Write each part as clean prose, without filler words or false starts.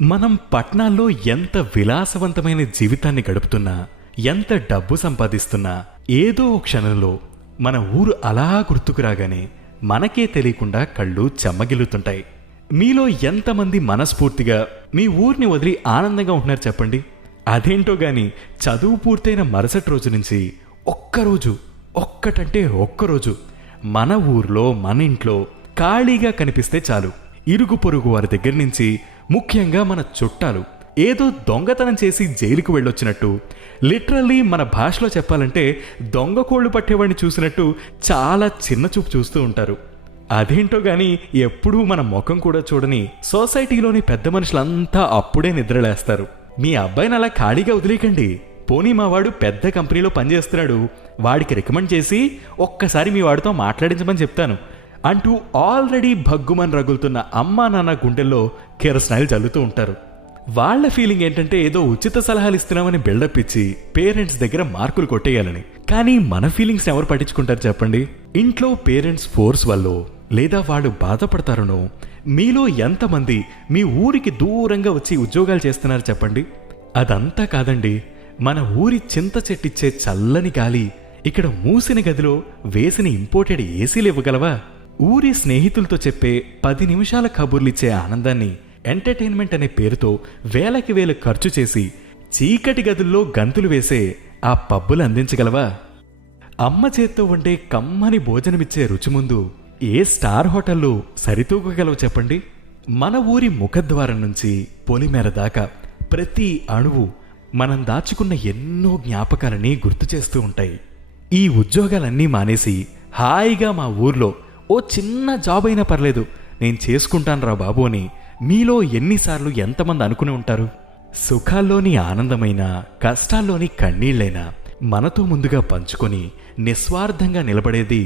మనం పట్నాల్లో ఎంత విలాసవంతమైన జీవితాన్ని గడుపుతున్నా, ఎంత డబ్బు సంపాదిస్తున్నా, ఏదో ఓ క్షణంలో మన ఊరు అలా గుర్తుకు రాగానే మనకే తెలియకుండా కళ్ళు చెమ్మగిల్లుతుంటాయి. మీలో ఎంతమంది మనస్ఫూర్తిగా మీ ఊరిని వదిలి ఆనందంగా ఉంటున్నారు చెప్పండి? అదేంటో గాని చదువు పూర్తయిన మరుసటి రోజు నుంచి ఒక్కరోజు మన ఊర్లో మన ఇంట్లో ఖాళీగా కనిపిస్తే చాలు, ఇరుగు పొరుగు వారి దగ్గర నుంచి, ముఖ్యంగా మన చుట్టాలు ఏదో దొంగతనం చేసి జైలుకు వెళ్ళొచ్చినట్టు, లిటరల్లీ మన భాషలో చెప్పాలంటే దొంగ కోళ్లు పట్టేవాడిని చూసినట్టు చాలా చిన్న చూపు చూస్తూ ఉంటారు. అదేంటో గాని ఎప్పుడూ మన ముఖం కూడా చూడని సొసైటీలోని పెద్ద మనుషులంతా అప్పుడే నిద్రలేస్తారు. మీ అబ్బాయిని అలా ఖాళీగా వదిలేకండి, పోనీ మా వాడు పెద్ద కంపెనీలో పనిచేస్తున్నాడు, వాడికి రికమెండ్ చేసి ఒక్కసారి మీ వాడితో మాట్లాడించమని చెప్తాను అంటూ ఆల్రెడీ భగ్గుమని రగులుతున్న అమ్మా నాన్న గుండెల్లో కిరసనాయిలు చల్లుతూ ఉంటారు. వాళ్ల ఫీలింగ్ ఏంటంటే ఏదో ఉచిత సలహాలు ఇస్తున్నామని బిల్డప్ ఇచ్చి పేరెంట్స్ దగ్గర మార్కులు కొట్టేయాలని. కానీ మన ఫీలింగ్స్ ఎవరు పట్టించుకుంటారు చెప్పండి? ఇంట్లో పేరెంట్స్ ఫోర్స్ వల్ల లేదా వాళ్ళు బాధపడతారనో మీలో ఎంతమంది మీ ఊరికి దూరంగా వచ్చి ఉద్యోగాలు చేస్తున్నారు చెప్పండి? అదంతా కాదండి, మన ఊరి చింత చెట్టిచ్చే చల్లని గాలి ఇక్కడ మూసిన గదిలో వేసిన ఇంపోర్టెడ్ ఏసీలు ఇవ్వగలవా? ఊరి స్నేహితులతో చెప్పే 10 నిమిషాల కబుర్లిచ్చే ఆనందాన్ని ఎంటర్టైన్మెంట్ అనే పేరుతో వేలకి వేలు ఖర్చు చేసి చీకటి గదుల్లో గంతులు వేసే ఆ పబ్బులు అందించగలవా? అమ్మ చేత్తో వండే కమ్మని భోజనమిచ్చే రుచి ముందు ఏ స్టార్ హోటల్లో సరితూగగలవు చెప్పండి? మన ఊరి ముఖద్వారం నుంచి పొలిమేర దాకా ప్రతి అణువు మనం దాచుకున్న ఎన్నో జ్ఞాపకాలని గుర్తు చేస్తూ ఉంటాయి. ఈ ఉద్యోగాలన్నీ మానేసి హాయిగా మా ఊర్లో ఓ చిన్న జాబ్ అయినా పర్లేదు, నేను చేసుకుంటానురా బాబు అని మీలో ఎన్నిసార్లు ఎంతమంది అనుకుని ఉంటారు? సుఖాల్లోని ఆనందమైన, కష్టాల్లోని కన్నీళ్లైనా మనతో ముందుగా పంచుకొని నిస్వార్థంగా నిలబడేది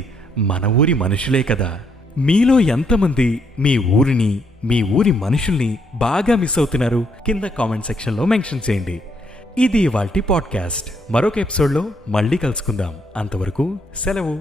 మన ఊరి మనుషులే కదా. మీలో ఎంతమంది మీ ఊరిని, మీ ఊరి మనుషుల్ని బాగా మిస్ అవుతున్నారు? కింద కామెంట్ సెక్షన్లో మెన్షన్ చేయండి. ఇది ఇవాల్టి పాడ్కాస్ట్. మరొక ఎపిసోడ్లో మళ్ళీ కలుసుకుందాం. అంతవరకు సెలవు.